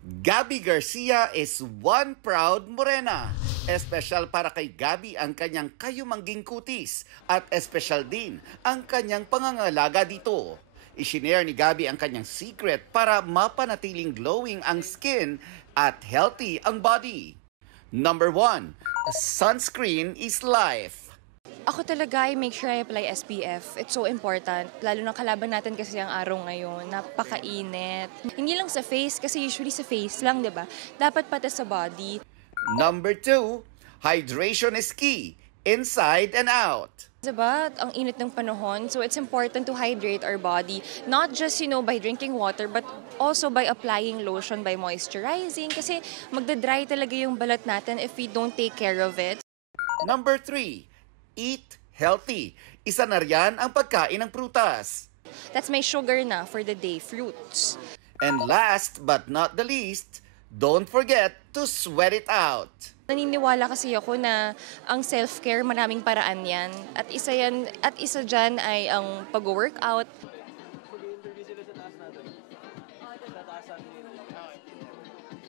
Gabby Garcia is one proud morena. Espesyal para kay Gabby ang kanyang kayumangging kutis at espesyal din ang kanyang pangangalaga dito. Isinare ni Gabby ang kanyang secret para mapanatiling glowing ang skin at healthy ang body. Number 1, sunscreen is life. Ako talaga, I make sure I apply SPF. It's so important. Lalo na kalaban natin kasi ang araw ngayon. Napakainit. Hindi lang sa face, kasi usually sa face lang, di ba? Dapat pati sa body. Number 2, hydration is key, inside and out. Diba? Ang init ng panahon. So it's important to hydrate our body. Not just, by drinking water, but also by applying lotion, by moisturizing. Kasi magdadry talaga yung balat natin if we don't take care of it. Number 3, eat healthy. Isa na riyan ang pagkain ng prutas. That's my sugar na for the day, fruits. And last but not the least, don't forget to sweat it out. Naniniwala kasi ako na ang self-care, maraming paraan yan. At isa dyan ay ang pag-workout.